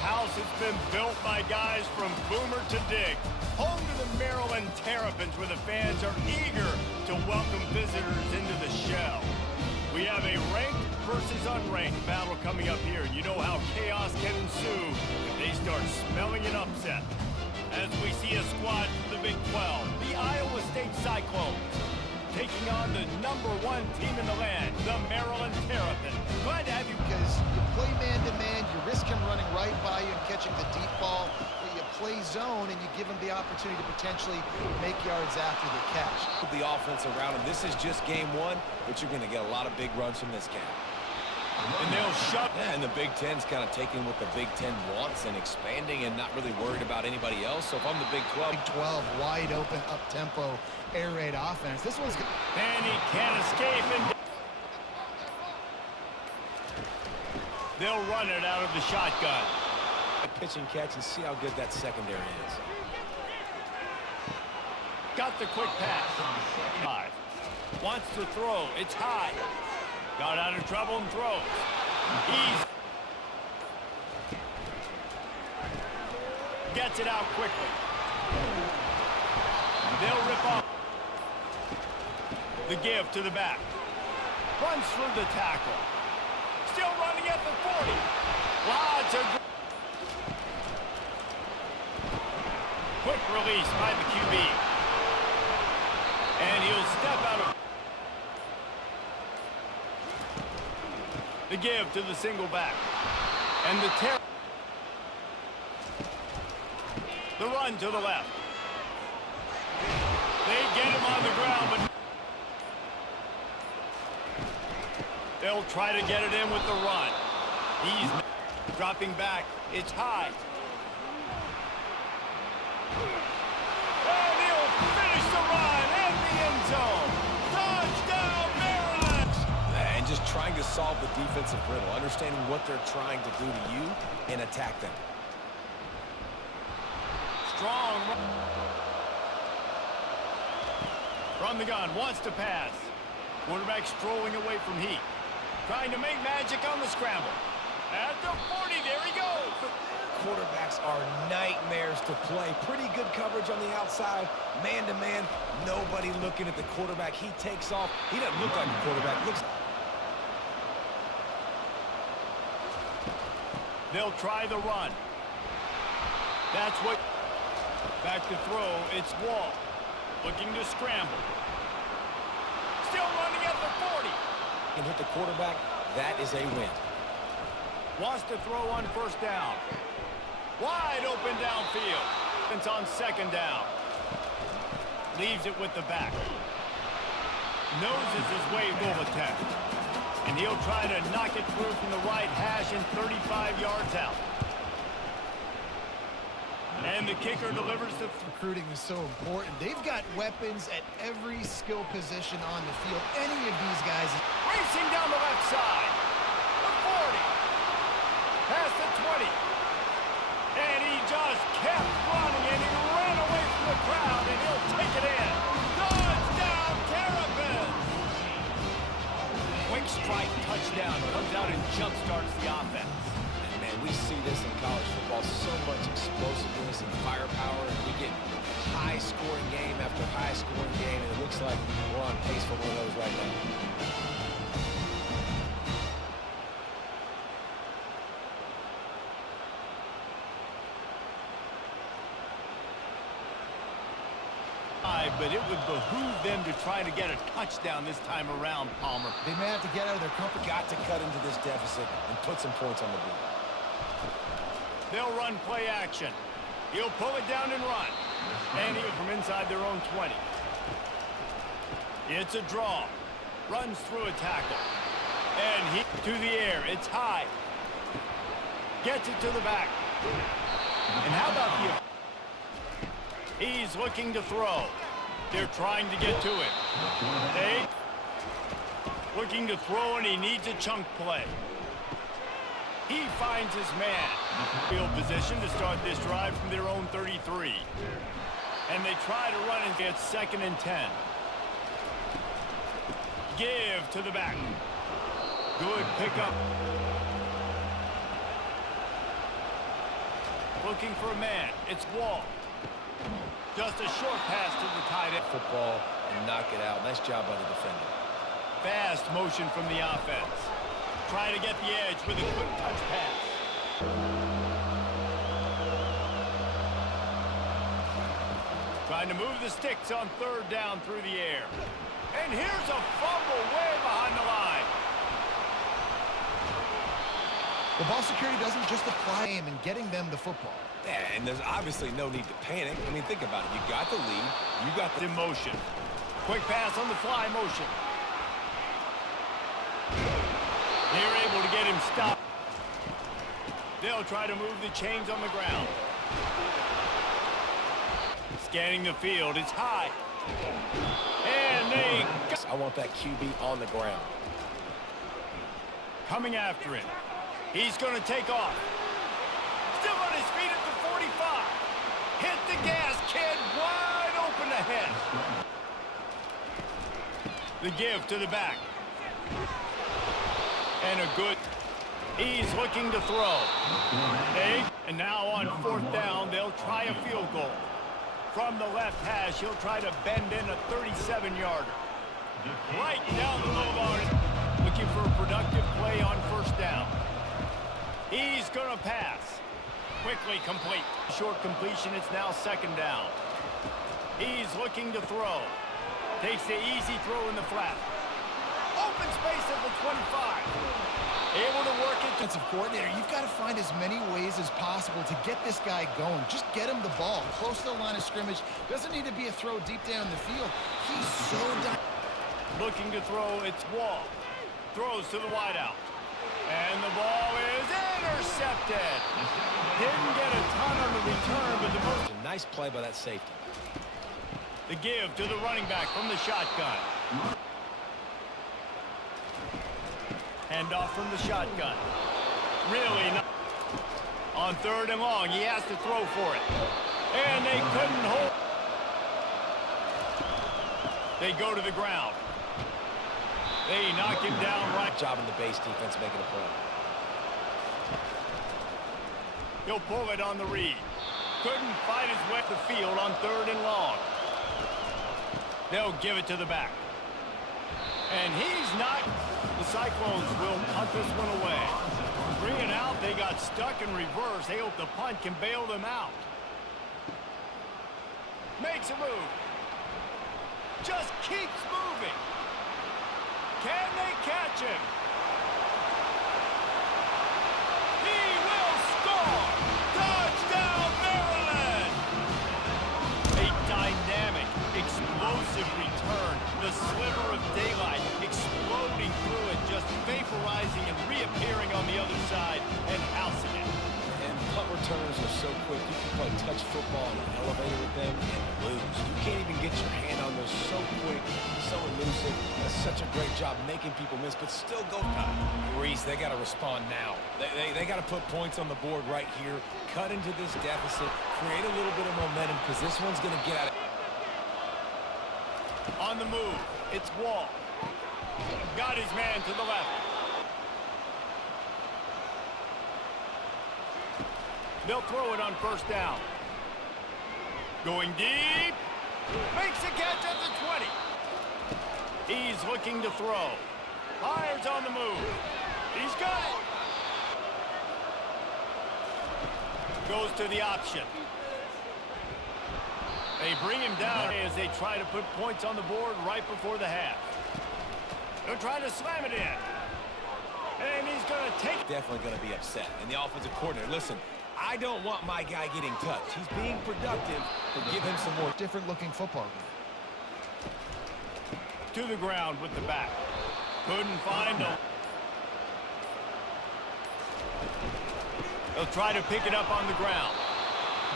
house has been built by guys from Boomer to Dig. Home to the Maryland Terrapins, where the fans are eager to welcome visitors into the shell. We have a ranked versus unranked battle coming up here. You know how chaos can ensue if they start smelling an upset. As we see a squad from the Big 12, the Iowa State Cyclones, taking on the #1 team in the land, the Maryland Terrapins. Glad to have you. Because you play man-to-man, you risk him running right by you and catching the deep ball. But you play zone and you give him the opportunity to potentially make yards after the catch. The offense around him. This is just game one, but you're going to get a lot of big runs from this cat. And they'll shut. Yeah, and the Big Ten's kind of taking what the Big Ten wants and expanding and not really worried about anybody else. So if I'm the Big 12. Big 12, wide open, up-tempo, air raid offense. This one's good. And he can't escape. And they'll run it out of the shotgun. Pitch and catch and see how good that secondary is. Got the quick pass. Five. Wants to throw. It's high. Got out of trouble and throws. Easy. Gets it out quickly. They'll rip off. The give to the back. Runs through the tackle. Still running at the 40. Lots of quick release by the QB. And he'll step out of. The give to the single back. And the run to the left. They get him on the ground, but they'll try to get it in with the run. He's dropping back. It's high. And he'll finish the run in the end zone. Touchdown, Maryland! And just trying to solve the defensive riddle, understanding what they're trying to do to you and attack them. Strong from the gun, wants to pass. Quarterback strolling away from heat. Trying to make magic on the scramble. At the 40, there he goes. Quarterbacks are nightmares to play. Pretty good coverage on the outside. Man-to-man, nobody looking at the quarterback. He takes off. He doesn't look like a quarterback. Looks. They'll try the run. That's what. Back to throw. It's Wall. Looking to scramble. Still running at the 40. Can hit the quarterback. That is a win. Wants to throw on first down. Wide open downfield. It's on second down. Leaves it with the back. Noses his way goal attempt. And he'll try to knock it through from the right hash and 35 yards out. And the kicker delivers the. Recruiting is so important. They've got weapons at every skill position on the field. Any of these guys. Racing down the left side. The 40. Past the 20. And he just kept running, and he ran away from the crowd, and he'll take it in. Touchdown, Terrapins! Quick strike touchdown. Comes out and jump-starts the offense. Man, we see this in college football, so much explosiveness and firepower, and we get high-scoring game after high-scoring game, and it looks like we're on pace for one of those right now. But it would behoove them to try to get a touchdown this time around, Palmer. They may have to get out of their comfort. Got to cut into this deficit and put some points on the board. They'll run play action. He'll pull it down and run. And he'll from inside their own 20. It's a draw. Runs through a tackle. And he to the air. It's high. Gets it to the back. And how about the... He's looking to throw. They're trying to get to it. They looking to throw, and he needs a chunk play. He finds his man. Field position to start this drive from their own 33. And they try to run and get 2nd and 10. Give to the back. Good pickup. Looking for a man. It's Wall. Just a short pass to the tight end. Football and knock it out. Nice job by the defender. Fast motion from the offense. Trying to get the edge with a quick touch pass. Trying to move the sticks on third down through the air. And here's a fumble way behind the line. The ball security doesn't just apply aim and getting them the football. Yeah, and there's obviously no need to panic. I mean, think about it. You got the lead. You got the In motion. Quick pass on the fly motion. They're able to get him stopped. They'll try to move the chains on the ground. Scanning the field. It's high. And they got... I want that QB on the ground. Coming after him. He's going to take off. Still on his feet at the 45. Hit the gas, kid. Wide open ahead. The give to the back. And a good... He's looking to throw. And now on fourth down, they'll try a field goal. From the left hash, he'll try to bend in a 37-yarder. Right down the boulevard. Looking for a productive play on first down. He's going to pass. Quickly complete. Short completion, it's now second down. He's looking to throw. Takes the easy throw in the flat. Open space at the 25. Able to work it. Defensive coordinator, you've got to find as many ways as possible to get this guy going. Just get him the ball. Close to the line of scrimmage. Doesn't need to be a throw deep down the field. He's so looking to throw, it's Wall. Throws to the wideout. And the ball is intercepted. Didn't get a ton on the return, but the most... A nice play by that safety. The give to the running back from the shotgun. Hand off from the shotgun. Really not. On third and long, he has to throw for it. And they couldn't hold. They go to the ground. They knock him down right. Job in the base defense making a play. He'll pull it on the read. Couldn't fight his way to the field on third and long. They'll give it to the back. And he's not. The Cyclones will punt this one away. 3 and out. They got stuck in reverse. They hope the punt can bail them out. Makes a move. Just keeps moving. Can they catch him? He will score! Touchdown, Maryland! A dynamic, explosive return. The sliver of daylight exploding through it, just vaporizing and reappearing on the other side and housing it. And punt returners are so quick. You can play touch football in an elevator with them and lose. You can't even get your hand on those. So quick, so elusive. Does such a great job making people miss, but still go time. Reese, they got to respond now. They got to put points on the board right here, cut into this deficit, create a little bit of momentum, because this one's going to get out of... On the move, it's Wall. Got his man to the left. They'll throw it on first down. Going deep. Makes a catch at the 20. He's looking to throw. Fires on the move. He's got it. Goes to the option. They bring him down as they try to put points on the board right before the half. They're trying to slam it in. And he's going to take... Definitely going to be upset. And the offensive coordinator, listen, I don't want my guy getting touched. He's being productive, but give him some more... different-looking football game. To the ground with the back. Couldn't find him. They'll try to pick it up on the ground.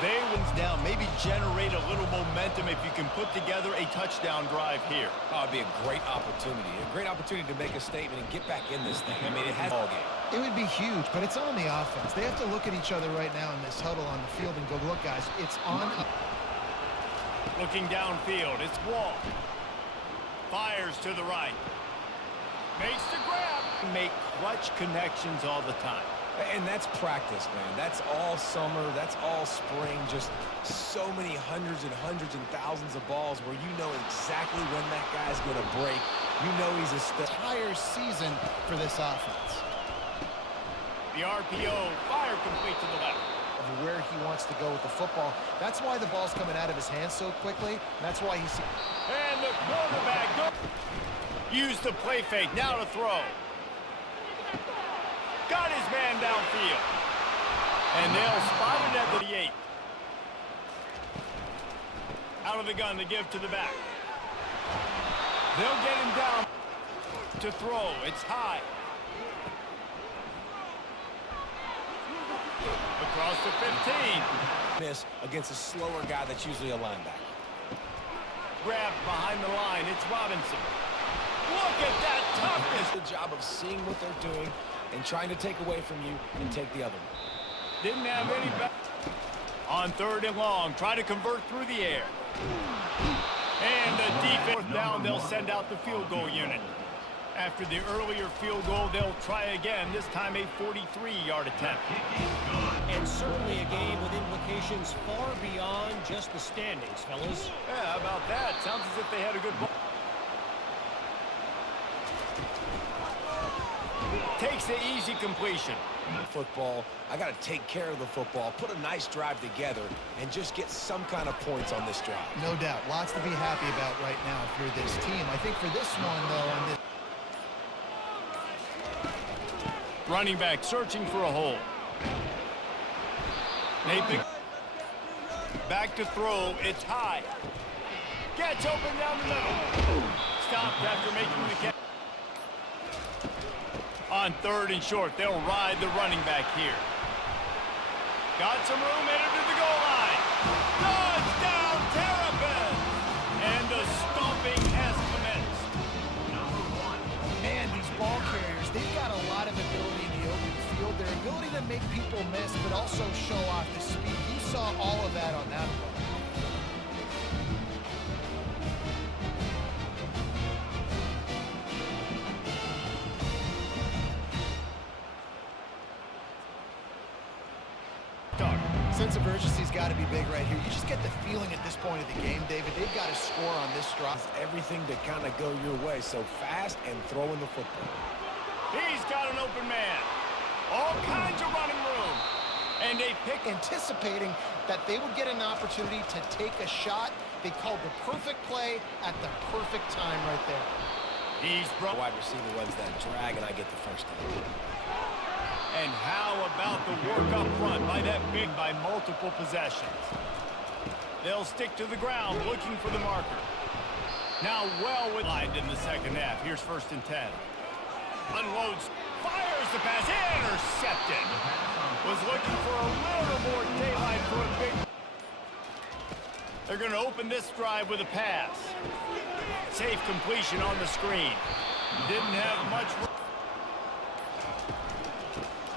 They wins down, maybe generate a little momentum if you can put together a touchdown drive here. Oh, it'd be a great opportunity to make a statement and get back in this thing. I mean, it has all game. It would be huge, but it's on the offense. They have to look at each other right now in this huddle on the field and go, look, guys, it's on. Looking downfield, it's Wall. Fires to the right. Makes the grab. Make clutch connections all the time. And that's practice, man. That's all summer. That's all spring. Just so many hundreds and thousands of balls where you know exactly when that guy's going to break. You know he's a stud. Entire season for this offense. The RPO, fire complete to the left. Of where he wants to go with the football. That's why the ball's coming out of his hands so quickly. That's why he's... And the quarterback use the play fake. Now to throw. Got his man downfield. And they'll spot it at the 8. Out of the gun to give to the back. They'll get him down to throw. It's high. Across the 15. Miss against a slower guy that's usually a linebacker. Grabbed behind the line. It's Robinson. Look at that toughness. The job of seeing what they're doing and trying to take away from you and take the other one. Didn't have any back. On 3rd and long. Try to convert through the air. And the defense down. They'll send out the field goal unit. After the earlier field goal, they'll try again, this time a 43-yard attempt. And certainly a game with implications far beyond just the standings, fellas. Yeah, how about that? Sounds as if they had a good ball. Takes the easy completion. Football, I got to take care of the football, put a nice drive together, and just get some kind of points on this drive. No doubt. Lots to be happy about right now if you're this team. I think for this one, though, on this... Running back searching for a hole. Nathan back to throw. It's high. Gets open down the middle. Stopped after making the catch. On 3rd and short, they'll ride the running back here. Got some room, headed to the goal line. Touchdown, Terrapins! And the stomping has commenced. Man, these ball carriers, they've got a lot of ability in the open field. Their ability to make people miss, but also show off the speed. You saw all of that on that play. Sense of urgency's got to be big right here. You just get the feeling at this point of the game, David, they've got to score on this drive. Everything to kind of go your way, so fast and throwing the football. He's got an open man. All kinds of running room. And they pick. Anticipating that they would get an opportunity to take a shot. They called the perfect play at the perfect time right there. He's brought. Wide receiver runs that drag, and I get the first down. And how about the work up front by that big by multiple possessions? They'll stick to the ground looking for the marker. Now well lined in the second half. Here's 1st and 10. Unloads, fires the pass, intercepted. Was looking for a little more daylight for a big. They're going to open this drive with a pass. Safe completion on the screen. Didn't have much.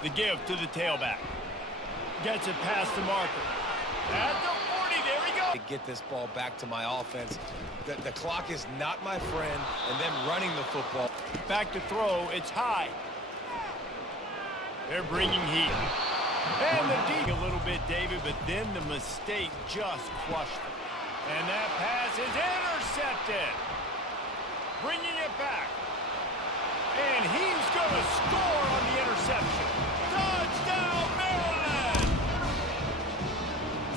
The give to the tailback. Gets it past the marker. At the 40, there we go. Get this ball back to my offense. The clock is not my friend, and them running the football. Back to throw, it's high. They're bringing heat. And the D a little bit, David, but then the mistake just crushed them. And that pass is intercepted. Bringing it back. And he's going to score on the interception. Touchdown, Maryland!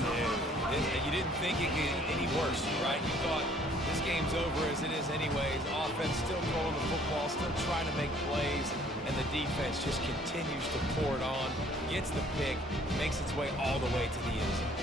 Yeah, you didn't think it could get any worse, right? You thought this game's over as it is anyways. Offense still throwing the football, still trying to make plays, and the defense just continues to pour it on, gets the pick, makes its way all the way to the end zone.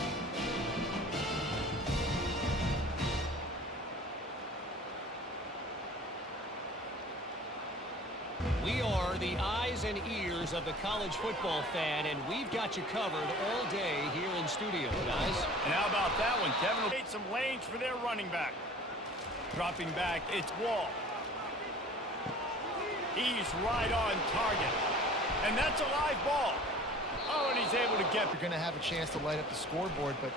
We are the eyes and ears of the college football fan, and we've got you covered all day here in studio, guys. And how about that one? Kevin will create some lanes for their running back. Dropping back, it's Wall. He's right on target. And that's a live ball. Oh, and he's able to get. They're going to have a chance to light up the scoreboard, but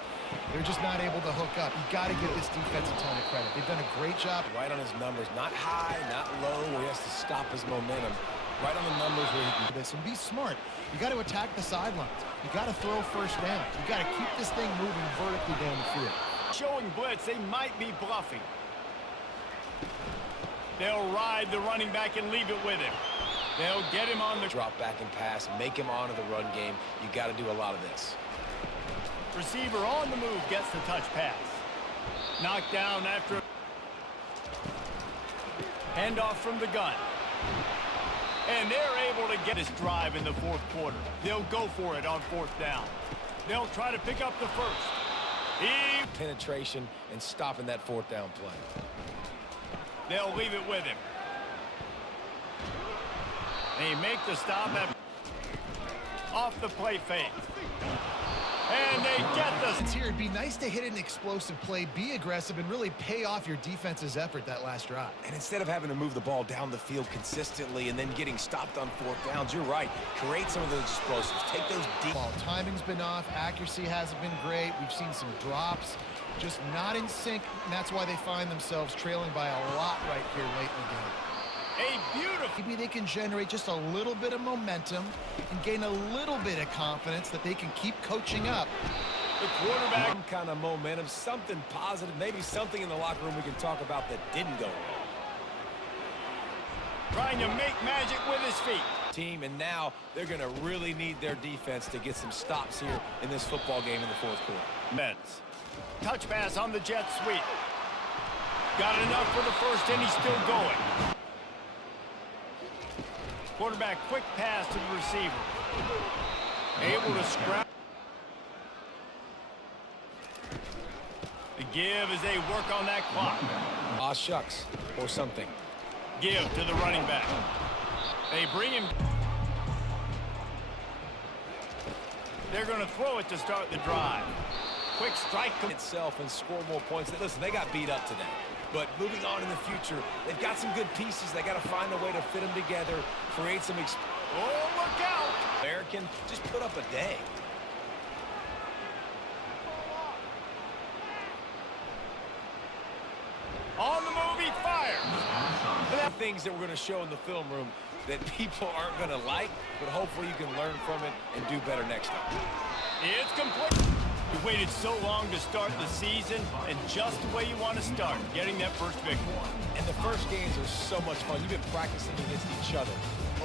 they're just not able to hook up. You got to give this defense a ton of credit. They've done a great job. Right on his numbers, not high, not low, where he has to stop his momentum. Right on the numbers where he can. This and be smart. You got to attack the sidelines. You got to throw first down. You got to keep this thing moving vertically down the field. Showing blitz, they might be bluffing. They'll ride the running back and leave it with him. They'll get him on the drop back and pass, make him honor the run game. You got to do a lot of this. receiver on the move gets the touch pass. Knocked down after handoff from the gun. And they're able to get this drive in the fourth quarter. They'll go for it on fourth down. They'll try to pick up the first. Penetration and stopping that fourth down play. They'll leave it with him. They make the stop at off the play fake. And they get this. Here, it'd be nice to hit an explosive play, be aggressive, and really pay off your defense's effort that last drive. And instead of having to move the ball down the field consistently and then getting stopped on fourth downs, you're right. Create some of those explosives. Take those deep. Ball timing's been off. Accuracy hasn't been great. We've seen some drops. Just not in sync, and that's why they find themselves trailing by a lot right here late in the game. A beautiful. Maybe they can generate just a little bit of momentum and gain a little bit of confidence that they can keep coaching up. The quarterback. Some kind of momentum, something positive, maybe something in the locker room we can talk about that didn't go wrong. Trying to make magic with his feet. Team, and now they're going to really need their defense to get some stops here in this football game in the fourth quarter. Mets. Touch pass on the jet sweep. Got enough for the first, and he's still going. Quarterback quick pass to the receiver. Able to scrap. The give as they work on that clock. Ah, shucks, or something. Give to the running back. They bring him. They're going to throw it to start the drive. Quick strike Itself and score more points. Listen, they got beat up today. But moving on in the future, they've got some good pieces. They got to find a way to fit them together, create some. Oh, look out! American just put up a day. On the move, he fires. Things that we're going to show in the film room that people aren't going to like, but hopefully you can learn from it and do better next time. It's complete. You waited so long to start the season, and just the way you want to start, getting that first victory. And the first games are so much fun. You've been practicing against each other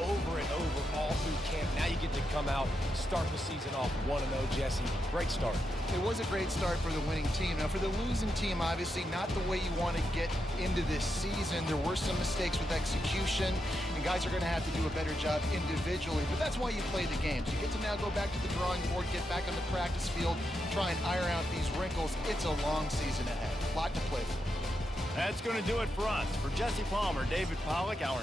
over and over all through camp. Now you get to come out, start the season off 1-0, Jesse. Great start. It was a great start for the winning team. Now, for the losing team, obviously not the way you want to get into this season. There were some mistakes with execution, and guys are going to have to do a better job individually. But that's why you play the games. You get to now go back to the drawing board, get back on the practice field, try and iron out these wrinkles. It's a long season ahead. A lot to play for. That's going to do it for us. For Jesse Palmer, David Pollack, our